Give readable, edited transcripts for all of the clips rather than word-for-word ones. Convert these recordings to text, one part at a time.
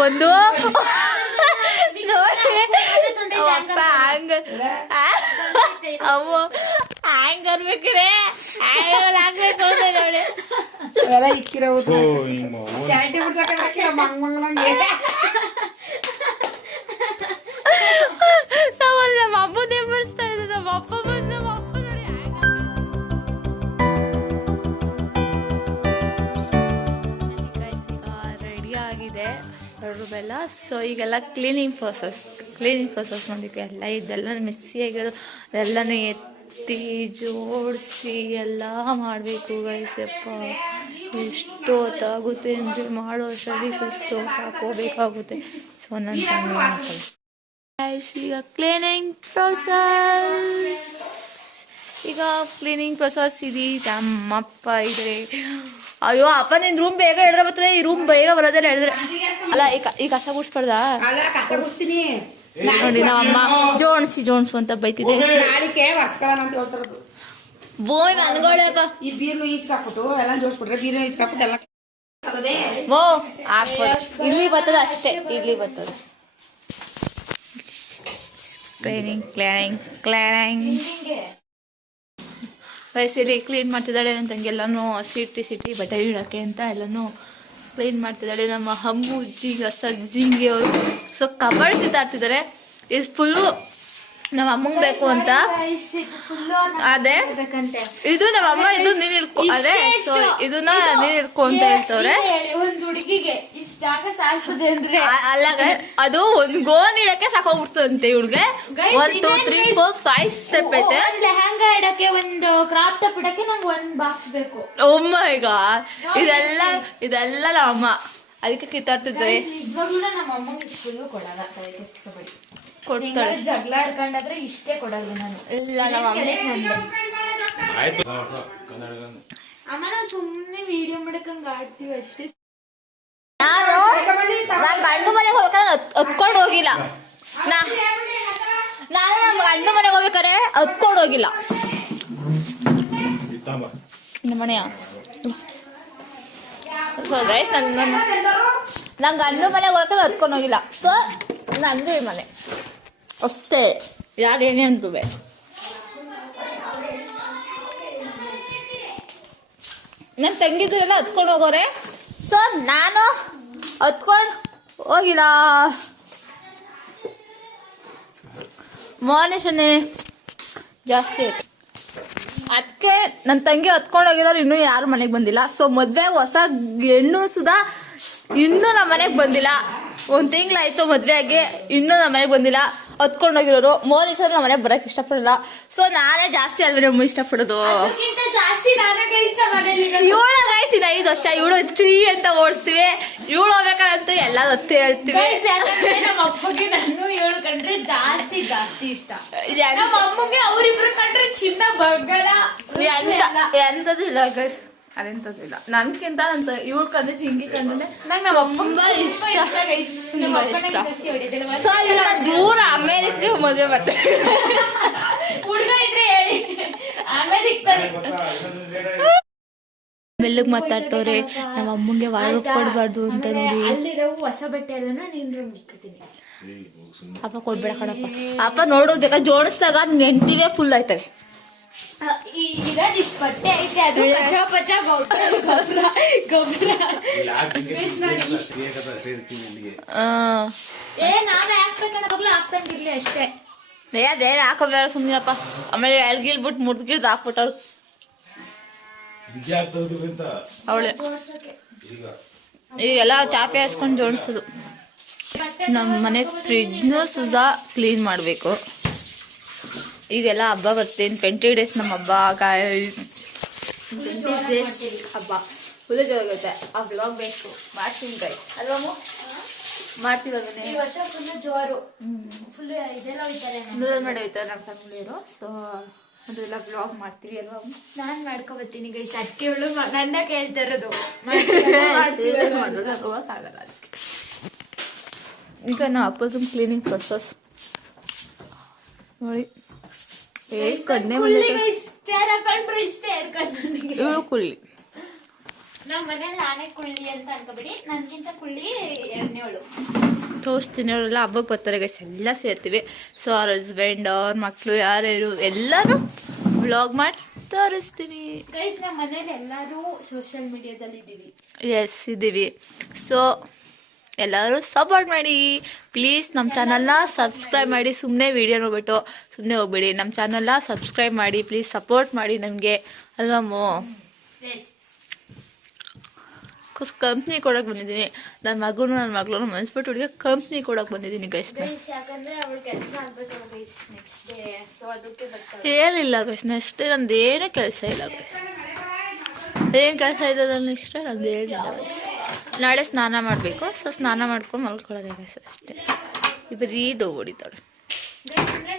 ಬಂದು ಅವು ಹ್ಯಾಂಗ್ ಅನ್ಬೇಕ್ರೆ ಆಗ್ಬೇಕು ಅಂತ ನೋಡಿ ಎಲ್ಲ ಇಕ್ಕಿರೋ ಕ್ಯಾಂಟಿ ಬಿಡ್ಸಕ್ಕೆ ಮಂಗ್ ನಮ್ಮ ಅಪ್ಪನೇ ಬಿಡಿಸ್ತಾ ಇದ್ರು ನಮ್ಮ ಅಪ್ಪ ಬಂದು ನಮ್ಮ ಅಪ್ಪ ನೋಡಿ ಈಗ ರೆಡಿ ಆಗಿದೆ ಬೆಲ್ಲ. ಸೊ ಈಗೆಲ್ಲ ಕ್ಲೀನಿಂಗ್ ಪ್ರೊಸೆಸ್ ಮಾಡಬೇಕು. ಎಲ್ಲ ಇದೆಲ್ಲ ಮಿಕ್ಸಿ ಆಗಿರೋದು ಎಲ್ಲನೂ ಎತ್ತಿ ಜೋಡಿಸಿ ಎಲ್ಲ ಮಾಡಬೇಕು ಗೈಸ್. ಯಪ್ಪ ಎಷ್ಟು ಹೊತ್ತಾಗುತ್ತೆ ಅಂದರೆ ಮಾಡೋ ಅಷ್ಟರಲ್ಲಿ ಸುಸ್ತು ಸಾಕೋಬೇಕಾಗುತ್ತೆ. ಸೊ ನನ್ನ ಗೈಸ್ ಈಗ ಕ್ಲೀನಿಂಗ್ ಪ್ರೊಸೆಸ್ ಇದೀ ನಮ್ಮಪ್ಪ ಇದ್ರೆ ಅಯ್ಯೋ ಅಪ್ಪ ನಿನ್ ರೂಮ್ ಬೇಗ ಹೇಳಿದ್ರೆ ಬರ್ತದೆ, ಈ ರೂಮ್ ಬೇಗ ಬರೋದಿಲ್ಲ ಹೇಳಿದ್ರೆ ಅಲ್ಲ. ಈ ಕಸ ಗುಡ್ಸ್ಬಾರ್ದಾ? ಕಸ ಗುಡಿಸ್ತೀನಿ ನೋಡಿ ನಮ್ಮಮ್ಮ ಜೋಣಿಸು ಅಂತ ಬೈತಿದೆ. ನಾಳಿಕೆ ವರ್ಷಗಳನ್ನ ಅಂತ ಹೇಳ್ತಾರದು ಬೋಯ್ ಅನ್ಗೊಳ್ಳೇಕ ಈ ಬೀರ್ನು ಈಚ್ಕಾಕ್ಬಿಟ್ಟು ಎಲ್ಲ ಜೋಡಿಸ್ಬಿಟ್ರೆ ಬೀರ್ನು ಈಚ್ಕಾಕ್ಬಿಟ್ಟು ಎಲ್ಲ ಓ ಹಾಕ್ಬೋದು. ಇಲ್ಲಿ ಬರ್ತದೆ ಅಷ್ಟೇ, ಇಲ್ಲಿ ಬರ್ತದೆ. ಕ್ಲೀನಿಂಗ್ ವಯಸ್ಸಲ್ಲಿ ಕ್ಲೀನ್ ಮಾಡ್ತಿದ್ದಾಳೆ ಅಂತಂಗೆ ಎಲ್ಲನೂ ಸಿಟಿ ಬಟ್ಟೆ ಇಡೋಕ್ಕೆ ಅಂತ ಎಲ್ಲನೂ ಕ್ಲೀನ್ ಮಾಡ್ತಿದ್ದಾಳೆ ನಮ್ಮ ಅಮ್ಮುಜ್ಜಿ ಸಜ್ಜಿಂಗೆ ಅವರು. ಸೊ ಕಬಾಡ್ ಕಿತ್ತಾಡ್ತಿದ್ದಾರೆ. ಇದು ಫುಲ್ಲು ನಮ್ಮ ಅಮ್ಮಂಗೆ ಬೇಕು ಅಂತ. ಅದೇ ಇದು ನಮ್ಮ ಅಮ್ಮ ಇದು ನೀನು ಹಿಡ್ಕೊ, ಅದೇ ಸೊ ಇದನ್ನ ನೀನು ಹಿಡ್ಕೊ ಅಂತ ಹೇಳ್ತವ್ರೆ. ಒಂದು ಹುಡುಗಿಗೆ ಇಷ್ಟ ಜಾಗ ಸಾಲ್ತದೆ ಅಂದ್ರೆ ಅಲ್ಲ ಅದು ಒಂದು ಗೋನ್ ಇಡಕ್ಕೆ ಸಾಕೋಗ್ಬಿಡ್ತದಂತೆ ಇವಳಿಗೆ. 1 2 3 4 5 ಸ್ಟೆಪ್ ಐತೆ. ಲೆಹಂಗಾ ಇಡಕ್ಕೆ ಒಂದು ಕ್ರಾಪ್ ಟಾಪ್ ಇಡಕ್ಕೆ ನಂಗೆ ಒಂದು ಬಾಕ್ಸ್ ಬೇಕು. ಈಗ ಇದೆಲ್ಲ ನಮ್ಮ ಅಮ್ಮ ಅದಕ್ಕೆ ಕಿತ್ತಾಡ್ತಿದ್ದಾರೆ. ನಿಜವಾಗ್ಲೂ ನಮ್ಮ ಅಮ್ಮಂಗೆ ಇಷ್ಟು ಕೊಡಲ್ಲ, ಕೊಡ್ತಾಳೆ. ಜಗಳ ಆಡ್ಕೊಂಡಾದ್ರೆ ಇಷ್ಟೇ ಕೊಡಲ್ಲ ನಾನು. ಇಲ್ಲ ನಮ್ಮ ಅಮ್ಮ ನಾವು ಸುಮ್ಮನೆ ವಿಡಿಯೋ ಮಾಡಕ್ಕಂಗ ಆಡ್ತೀವಿ ಅಷ್ಟೇ. ನಾನು ಗಂಡು ಮನೆಗೆ ಹೋಗ್ಬೇಕಾದ್ರೆ ಹತ್ಕೊಂಡು ಹೋಗಿಲ್ಲ. ನಾನು ನಮ್ಮ ಗಂಡು ಮನೆಗೆ ಹೋಗ್ಬೇಕಾದ್ರೆ ಹತ್ಕೊಂಡು ಹೋಗಿಲ್ಲ. ನಮ್ಮ ಮನೆಯ ಸೊ ಗೈಸ್ ನಂಗೆ ಗಂಡು ಮನೆಗೆ ಹೋಗ್ಬೇಕಾದ್ರೆ ಹತ್ಕೊಂಡು ಹೋಗಿಲ್ಲ. ಸೊ ನಂದು ಈ ಮನೆ ಅಷ್ಟೇ, ಯಾರೇನೇ ಅನ್ಕೋಬೇ. ನನ್ನ ತಂಗಿದ್ರೆಲ್ಲ ಹತ್ಕೊಂಡು ಹೋಗೋರೆ. ಸೊ ನಾನು ಹತ್ಕೊಂಡು ಹೋಗಿಲ್ಲ. ಮಾನಿಷನೇ ಜಾಸ್ತಿ ಆಯ್ತು, ಅದಕ್ಕೆ ನನ್ನ ತಂಗಿ ಹತ್ಕೊಂಡು ಹೋಗಿರೋರು ಇನ್ನೂ ಯಾರು ಮನೆಗೆ ಬಂದಿಲ್ಲ. ಸೊ ಮದುವೆ ಹೊಸ ಹೆಣ್ಣು ಸುಧಾ ಇನ್ನೂ ನಮ್ಮ ಮನೆಗೆ ಬಂದಿಲ್ಲ. 1 ತಿಂಗಳಾಯ್ತು ಮದುವೆ ಆಗಿ, ಇನ್ನೂ ನಮ್ಮ ಮನೆಗೆ ಬಂದಿಲ್ಲ. ಹತ್ಕೊಂಡು ಹೋಗಿರೋರು ಮೋನಿಸರು ನಮ್ಮ ಮನೆಗೆ ಬರೋಕೆ ಇಷ್ಟಪಡಲ್ಲ. ಸೊ ನಾನೇ ಜಾಸ್ತಿ ಅಲ್ವೇ ನಮ್ಮ ಇಷ್ಟಪಡೋದು. ಇವಳು ಗೈಸ್ ಇನ್ನು 5 ವರ್ಷ ಇವಳು ಟ್ರೀ ಅಂತ ಓಡಿಸ್ತೀವಿ. ಇವಳು ಹೋಗ್ಬೇಕಾದಂತೂ ಎಲ್ಲ ಹೊತ್ತು ಹೇಳ್ತೀವಿ. ನಮ್ಮ ಅಪ್ಪಗೆ ನಾನು ಹೇಳು ಕಂಡ್ರೆ ಜಾಸ್ತಿ ಇಷ್ಟ. ನಮ್ಮ ಅಮ್ಮಗೆ ಅವರಿಬ್ರು ಕಂಡ್ರೆ ಚಿನ್ನ ಬಗ್ಗಡ ಎಂಥದ್ದು ಇಲ್ಲ ಗೈಸ್, ಅದೆಂಥದ್ದು ಇಲ್ಲ. ನನ್ಕಿಂತ ಇವಳು ಕಂಡ್ರೆ ಚಿಂಗಿ ಕಂಡ್ರೆ ನಂಗೆ ನಮ್ಮ ಅಮ್ಮ ಇಷ್ಟ, ತುಂಬಾ ಇಷ್ಟ. ಸೊ ಇಲ್ಲ ದೂರ ಅಮೇರಿಕೆ ಮದುವೆ ಬರ್ತಾರೆ. ಹುಡುಗ ಇದ್ರೆ ಹೇಳಿ ಅಮೇರಿಕಾನೆ ಮೆಲ್ಲಗ್ ಮಾತಾಡ್ತವ್ರೆ. ನಮ್ಮ ಅಮ್ಮಂಗೆ ವಾಯು ಕೊಡ್ಬಾರ್ದು ಅಂತ ನೋಡಿ. ಅಲ್ಲಿರೋ ಹೊಸ ಬಟ್ಟೆ ಎಲ್ಲ ನೀನ್ ರೂಮ್ ಇಕ್ಕತೀನಿ. ಅಪ್ಪ ಕೊಡ್ಬೇಡ ಕಣಪ್ಪ. ಅಪ್ಪ ನೋಡೋದು ಬೇಕಾದ್ರೆ ಜೋಡಿಸಿದಾಗ ನೆಂಟಿವೆ ಫುಲ್ ಆಯ್ತವೆ. ಇಷ್ಟು ಬಟ್ಟೆ ಐತೆ ಅದು ಪಚ ಗೊಬ್ಬರ ನಾವೇ ಹಾಕ್ಬೇಕನ್ನೋಗ್ಲೂ ಹಾಕ್ತಂಗಿರ್ಲಿ ಅಷ್ಟೇ. ಅದೇನು ಹಾಕೋಬೇಡ ಸುಮ್ಮನೆಪ್ಪ. ಆಮೇಲೆ ಎಳ್ಗಿಲ್ಬಿಟ್ಟು ಮುರ್ದ್ಗಿಡ್ದು ಹಾಕ್ಬಿಟ್ಟವ್ರು ಅವಳೆ. ಈಗೆಲ್ಲ ಚಾಪೆ ಹಾಸ್ಕೊಂಡು ಜೋಡಿಸೋದು. ನಮ್ಮ ಮನೆ ಫ್ರಿಜ್ನು ಸುಧಾ ಕ್ಲೀನ್ ಮಾಡಬೇಕು. ಈಗೆಲ್ಲ ಹಬ್ಬ ಬರ್ತೀನಿ, 20 ಡೇಸ್ ನಮ್ಮ ಹಬ್ಬ. 20 ಡೇಸ್ ಹಬ್ಬ ಫುಲ್ ಜೋಗುತ್ತೆ. ಆ ಬ್ಲಾಗ್ ಬೇಕು, ಮಾಡ್ತೀನಿ ಗೈ ಅಲ್ವಾ ಮಾಡ್ತೀವಲ್ವ. ಈ ವರ್ಷ ಫುಲ್ ಜೋರು, ಫುಲ್ ಇದೆಲ್ಲ ಹೋಯ್ತಾರೆ ಮಾಡಿ ಹೋಯ್ತಾರೆ ನಮ್ಮ ಫ್ಯಾಮಿಲಿಯವರು. ಸೊ ಅದೆಲ್ಲ ಬ್ಲಾಗ್ ಮಾಡ್ತೀವಿ ಅಲ್ವಾ. ನಾನು ಮಾಡ್ಕೊಬತ್ತೀನಿ ಗೈ. ಅದಕ್ಕೆ ಇವಳು ನನ್ನ ಕೇಳ್ತಾ ಇರೋದು ಹೋಗೋಕ್ಕಾಗಲ್ಲ. ಅದಕ್ಕೆ ಈಗ ನಾವು ಅಪ್ಪದ ಕ್ಲೀನಿಂಗ್ ಪ್ರೊಸೆಸ್ ನೋಡಿ. ಕಣ್ಣೆ ಇಷ್ಟೇ ಇವಳು ಕುಳ್ಳಿ ನಮ್ಮ ಮನೇಲಿ ನಾನೇ ಕುಳ್ಳಿ ಅಂತ ಅನ್ಕೋಬೇಡಿ, ನನ್ಗಿಂತ ಕುಳ್ಳಿ ಎರಡನೇವಳು. ತೋರಿಸ್ತೀನಿ, ಅವರೆಲ್ಲ ಹಬ್ಬಕ್ಕೆ ಬರ್ತಾರೆ ಗೈಸ್, ಎಲ್ಲ ಸೇರ್ತೀವಿ. ಸೊ ಅವ್ರ ಹಸ್ಬೆಂಡ್ ಅವ್ರ ಮಕ್ಕಳು ಯಾರ್ಯಾರು ಎಲ್ಲರೂ ವ್ಲಾಗ್ ಮಾಡಿ ತೋರಿಸ್ತೀನಿ. ಗೈಸ್ ನಮ್ಮ ಮನೇಲಿ ಎಲ್ಲರೂ ಸೋಷಿಯಲ್ ಮೀಡಿಯಾದಲ್ಲಿ ಇದ್ದೀವಿ. ಎಸ್ ಇದ್ದೀವಿ. ಸೊ ಎಲ್ಲರೂ ಸಪೋರ್ಟ್ ಮಾಡಿ ಪ್ಲೀಸ್. ನಮ್ಮ ಚಾನಲ್ನ ಸಬ್ಸ್ಕ್ರೈಬ್ ಮಾಡಿ. ಸುಮ್ಮನೆ ವೀಡಿಯೋ ನೋಡ್ಬಿಟ್ಟು ಸುಮ್ಮನೆ ಹೋಗ್ಬೇಡಿ, ನಮ್ಮ ಚಾನಲ್ನ ಸಬ್ಸ್ಕ್ರೈಬ್ ಮಾಡಿ ಪ್ಲೀಸ್. ಸಪೋರ್ಟ್ ಮಾಡಿ ನಮಗೆ ಅಲ್ವಮ್ಮೋ. ಕಂಪ್ನಿ ಕೊಡೋಕೆ ಬಂದಿದ್ದೀನಿ. ನನ್ನ ಮಗಳು ಮನ್ಸ್ಬಿಟ್ಟು ಹುಡುಗ ಕಂಪ್ನಿ ಕೊಡೋಕೆ ಬಂದಿದ್ದೀನಿ ಗೈಸ್ನ. ಯಾಕಂದ್ರೆ ಅವಳು ಕೆಲಸ ಆಗ್ಬೇಕಲ್ಲ ಗೈಸ್ ನೆಕ್ಸ್ಟ್ ಡೇ, ಸೊ ಅದಕ್ಕೆ ಬರ್ತಾರೆ. ಏನಿಲ್ಲ ಗೈಸ್, ನೆಕ್ಸ್ಟ್ ಡೇ ನಂದು ಏನೂ ಕೆಲಸ ಇಲ್ಲ ಗೈಸ್. ಏನು ಕೆಲಸ ಇದೆ ನೆಕ್ಸ್ಟ್ ಡೇ ನಂದು ಏನಿಲ್ಲ ಗೈಸ್. ನಾಳೆ ಸ್ನಾನ ಮಾಡಬೇಕು. ಸೊ ಸ್ನಾನ ಮಾಡ್ಕೊಂಡು ಮಲ್ಕೊಳ್ಳೋದೆ ಗೈಸ್ ಅಷ್ಟೇ. ಬರೀ ಡೋ ಹೊಡಿತಾಳೆ.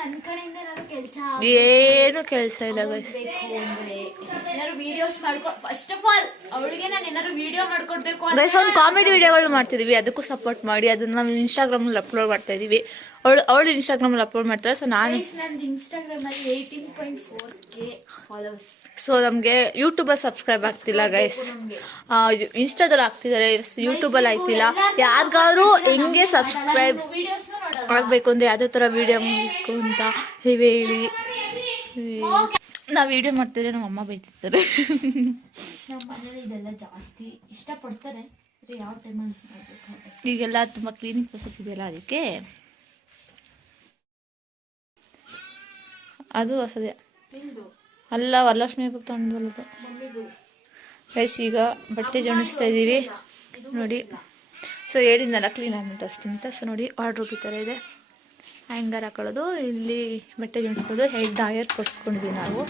ನನ್ನ ಕಡೆಯಿಂದ ನಾನು ಕೆಲಸ ಏನು ಕೆಲಸ ಇಲ್ಲ ಗೈಸ್. ಏನಾದ್ರು ವಿಡಿಯೋಸ್ ಮಾಡ್ಕೊ, ಫಸ್ಟ್ ಆಫ್ ಆಲ್ ಅವಳಿಗೆ ನಾನು ಏನಾದ್ರು ವಿಡಿಯೋ ಮಾಡ್ಕೊಡ್ಬೇಕು ಗೈಸ್. ಒಂದು ಕಾಮಿಡಿ ವಿಡಿಯೋಗಳು ಮಾಡ್ತಿದ್ದೀವಿ, ಅದಕ್ಕೂ ಸಪೋರ್ಟ್ ಮಾಡಿ. ಅದನ್ನ ನಾವು ಇನ್ಸ್ಟಾಗ್ರಾಮಲ್ಲಿ ಅಪ್ಲೋಡ್ ಮಾಡ್ತಾ ಇದ್ದೀವಿ. ಅವಳು ಇನ್ಸ್ಟಾಗ್ರಾಮಲ್ಲಿ ಅಪ್ಲೋಡ್ ಮಾಡ್ತಾರೆ. ಸೊ ನಂದು ಇನ್ಸ್ಟಾಗ್ರಾಮಲ್ಲಿ 18.4K ಫಾಲೋವರ್ಸ್. ಸೊ ನಮಗೆ ಯೂಟ್ಯೂಬಲ್ಲಿ ಸಬ್ಸ್ಕ್ರೈಬ್ ಆಗ್ತಿಲ್ಲ ಗೈಸ್. ಇನ್ಸ್ಟಾದಲ್ಲಿ ಆಗ್ತಿದ್ದಾರೆ, ಯೂಟ್ಯೂಬಲ್ಲಿ ಆಗ್ತಿಲ್ಲ. ಯಾರಿಗಾದ್ರೂ ಹೆಂಗೆ ಸಬ್ಸ್ಕ್ರೈಬ್ ಆಗಬೇಕು ಅಂದರೆ ಯಾವುದೇ ಥರ ವೀಡಿಯೋ ಮಾಡಬೇಕು ಅಂತ ಹೇಳಿ ನಾವು ವೀಡಿಯೋ ಮಾಡ್ತಿದ್ರೆ ನಮ್ಮ ಅಮ್ಮ ಬೈತಿರ್ತಾರೆ. ನಮ್ಮ ಮನೇಲಿ ಇದೆಲ್ಲ ಜಾಸ್ತಿ ಇಷ್ಟಪಡ್ತಾರೆ. ಯಾವ ಟೈಮಲ್ಲಿ ಮಾಡಬೇಕು, ಈಗೆಲ್ಲ ತುಂಬ ಕ್ಲೀನಿಂಗ್ ಪ್ರೊಸೆಸ್ ಇದೆಯಲ್ಲ, ಅದಕ್ಕೆ ಅದು ಹೊಸದೇ ಅಲ್ಲ. ವರಲಕ್ಷ್ಮಿ ಹಬ್ಬಕ್ಕೆ ತೊಗೊಂಡ್ಬಲ್ಲದು ಗೈಸ್. ಈಗ ಬಟ್ಟೆ ಜೋಡಿಸ್ತಾ ಇದ್ದೀವಿ ನೋಡಿ. ಸೊ ಹೇಳಿದ್ನಲ್ಲ ಕ್ಲೀನ್ ಆಗಿ ತೋರಿಸ್ತೀನಿ ಅಂತ. ಸೊ ನೋಡಿ ಆರ್ಡ್ರ್ ಈ ಥರ ಇದೆ. ಹ್ಯಾಂಗರ್ ಹಾಕೊಳ್ಳೋದು, ಇಲ್ಲಿ ಬಟ್ಟೆ ಜೋಡಿಸ್ಕೊಳ್ಳೋದು, ಹೆಡ್ ಡಾಯರ್ ಕೊಡ್ಸ್ಕೊಂಡಿದ್ದೀವಿ ನಾವು.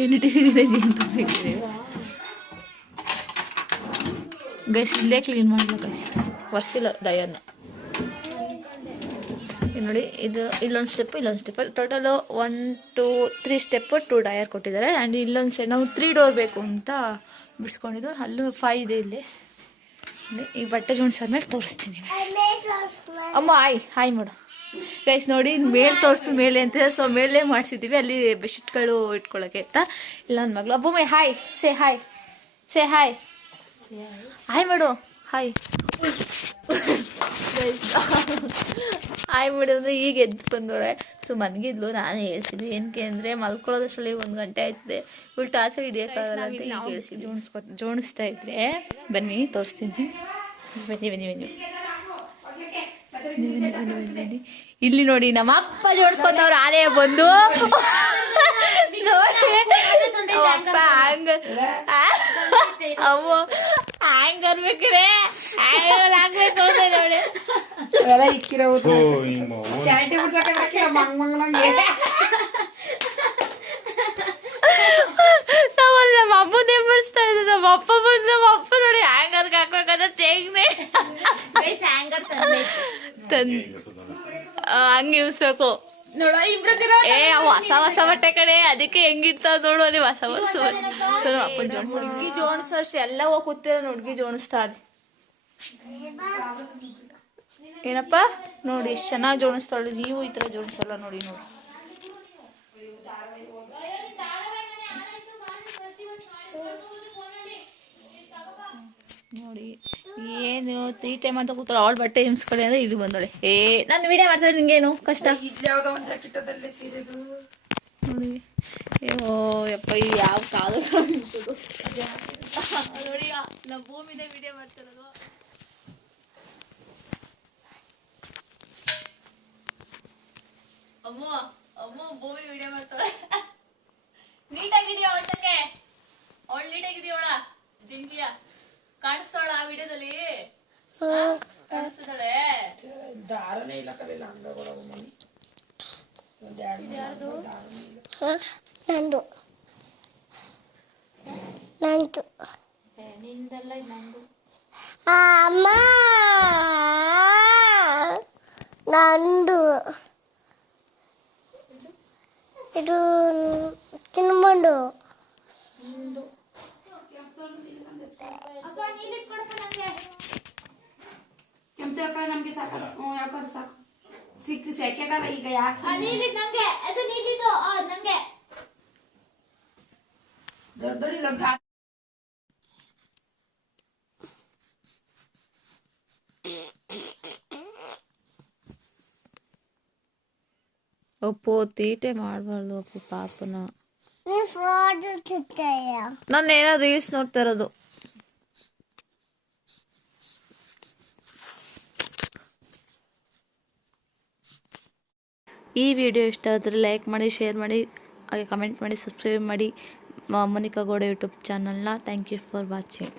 ಏನಿಟ್ಟಿದ್ದೀವಿ ರಜಿ ಅಂತ ಇಟ್ಟಿದ್ದೀವಿ ಗೈಸ್. ಇಲ್ಲೇ ಕ್ಲೀನ್ ಮಾಡಿಲ್ಲ ಗೈಸ್, ಒರೆಸಿಲ್ಲ ಡಯರ್ನ. ನೋಡಿ ಇದು ಇಲ್ಲೊಂದು ಸ್ಟೆಪ್ಪು ಇಲ್ಲೊಂದು ಸ್ಟೆಪ್, ಟೋಟಲು 1 2 3 ಸ್ಟೆಪ್ಪು 2 ಡಯರ್ ಕೊಟ್ಟಿದ್ದಾರೆ. ಆ್ಯಂಡ್ ಇಲ್ಲೊಂದು ಸೈಡ್ ನಾವು 3 ಡೋರ್ ಬೇಕು ಅಂತ ಬಿಡಿಸ್ಕೊಂಡಿದ್ದು, ಅಲ್ಲೂ 5 ಇದೆ. ಇಲ್ಲಿ ಈ ಬಟ್ಟೆ ಜೋಡಿಸಾದ್ಮೇಲೆ ತೋರಿಸ್ತೀನಿ ಅಮ್ಮ. ಹಾಯ್ ಮಾಡು ಗೈಸ್. ನೋಡಿ ಮೇಲೆ ತೋರಿಸು ಮೇಲೆ ಅಂತ. ಸೊ ಮೇಲೆ ಮಾಡಿಸಿದ್ದೀವಿ, ಅಲ್ಲಿ ಬೆಡ್ಶೀಟ್ಗಳು ಇಟ್ಕೊಳ್ಳೋಕ್ಕೆ ಅಂತ. ಇಲ್ಲ ನನ್ನ ಮಗಳು ಅಬ್ಬೊಮ್ಮೆ hi say hi say hi hi ಮಾಡು ಹಾಯ್ ಹಾಯ್ ಮಾಡು ಅಂದರೆ ಈಗ ಎದ್ದು ಬಂದೋಳೆ. ಸೊ ಮನಗಿದ್ಲು, ನಾನೇ ಹೇಳ್ಸಿದ್ವಿ. ಏನಕ್ಕೆ ಅಂದರೆ ಮಲ್ಕೊಳ್ಳೋದಷ್ಟರಲ್ಲಿ 1 ಗಂಟೆ ಆಯ್ತದೆ. ಇವಳು ಟಾರ್ಚರ್ ಹಿಡಿಯೋಕ್ಕಾಗಲ್ಲ ಅಂತ ಈಗ ಹೇಳ್ಸಿದ್ವಿ. ಜೋಡಿಸ್ತಾ ಇದ್ರೆ ಬನ್ನಿ ತೋರಿಸ್ತೀನಿ. ಬನ್ನಿ. ಇಲ್ಲಿ ನೋಡಿ ನಮ್ಮ ಅಪ್ಪ ಜೋಡಿಸ್ಕೊತವ್ರು ಆಲೇ ಬಂದು. ಹ್ಯಾಂಗರ್ ಬೇಕ್ರೆ ಆಗ್ಬೇಕು ಅಂತ ನೋಡಿ. ಅವೆಲ್ಲ ಇಕ್ಕಿರೋ ಸ್ಯಾನಿಟೈ ಬಿಡ್ಸಕ್ಕೆ ಮಂಗ್ಮಂಗ್ಲಂಗೆ. ನಾವಲ್ಲಿ ನಮ್ಮ ಅಪ್ಪನೇ ಬಿಡಿಸ್ತಾ ಇದ್ದೆ. ನಮ್ಮ ಅಪ್ಪ ಬಂದು ನಮ್ಮ ಅಪ್ಪ ನೋಡಿ ಹ್ಯಾಂಗರ್ಗೆ ಹಾಕ್ಬೇಕಂತ ಚೇಗ್ನೆ ಹಂಗೆ ಯೂಸ್ಬೇಕು ನೋಡೋ ಇಬ್ರು ಹೊಸ ಬಟ್ಟೆ ಕಡೆ, ಅದಕ್ಕೆ ಹೆಂಗಿರ್ತಾವ ನೋಡು ಅಲ್ಲಿ ಹೊಸ ಸೊ ಅಪ್ಪನ ಜೋಡಿಸ್. ಹುಡುಗಿ ಜೋಡಿಸೋ ಅಷ್ಟೇ ಎಲ್ಲ ಹೋಗಿ ಕೂತಿರೋ ಹುಡುಗಿ ಜೋಡಿಸ್ತಾ ಇದೆ. ಏನಪ್ಪ ನೋಡಿ ಎಷ್ಟು ಚೆನ್ನಾಗಿ ಜೋಡಿಸ್ತಾಳೆ. ನೀವು ಈ ಥರ ಜೋಡಿಸಲ್ಲ ನೋಡಿ. ನೋಡಿ ಏನು 3 ಟೈಮ್ ಅಂತ ಕೂತಾಳೆ. ಅವಳು ಬಟ್ಟೆ ಹಿಂಸ್ಕೊಳ್ಳಿ ಅಂದರೆ ಇಲ್ಲಿ ಬಂದೋಳೆ. ನಾನು ವಿಡಿಯೋ ಮಾಡ್ತಾರೆ, ನಿಂಗೇನು ಕಷ್ಟ ನೋಡಿ. ಯಪ್ಪ ಯಾವ ಕಾಲ ನೋಡಿ. ನಾವು ಭೂಮಿನೇ ವಿಡಿಯೋ ಮಾಡ್ತಿರೋದು. ಅಮ್ಮ ಭೂಮಿ ವಿಡಿಯೋ ಮಾಡ್ತಾಳೆ. ನೀಟಾಗಿಡಿಯ ಒಟ್ಟಕ್ಕೆ ಅವಳು ನೀಟಾಗಿಡಿಯೋಳ ಜಿಂಕಿಯ ಕಾಣಿಸ್ತಾಳ ಆ ವಿಡಿಯೋದಲ್ಲಿ. ಕಾಣಿಸ್ತಾಳೆ. ದಾರನೇ ಇಲ್ಲ ಕಲಿಲ್ಲ ಹಂಗ ಮನಿ. ನಂದು ನಿಂದಲ್ಲ ನಂದು. ಅಮ್ಮ ನಂದು ಇದು ತಿನ್ಕೊಂಡು ಕೆಂಪು ನಮ್ಗೆ ಸಾಕು. ಯಾಕಂದ್ರೆ ಸಾಕು ಸೆಕೆಗಾಲ ಈಗ ಯಾಕೆ ನಂಗೆ ಅದು ನೀಲಿದು ನಂಗೆ ದೊಡ್ಡ ದೊಡ್ಡ ಅಪ್ಪು ತೀಟೆ ಮಾಡಬಾರ್ದು ಅಪ್ಪು ಪಾಪನ. ನೀ ಫೋಟೋ ಕಿತ್ತಯ್ಯ. ನಾನು ಏನೋ ರೀಲ್ಸ್ ನೋಡ್ತಾ ಇರೋದು. ಈ ವಿಡಿಯೋ ಇಷ್ಟ ಆದರೆ ಲೈಕ್ ಮಾಡಿ, ಶೇರ್ ಮಾಡಿ, ಹಾಗೆ ಕಮೆಂಟ್ ಮಾಡಿ, ಸಬ್ಸ್ಕ್ರೈಬ್ ಮಾಡಿ ಮೋನಿಕಾ ಗೌಡ ಯೂಟ್ಯೂಬ್ ಚಾನಲ್ನ. Thank you for watching.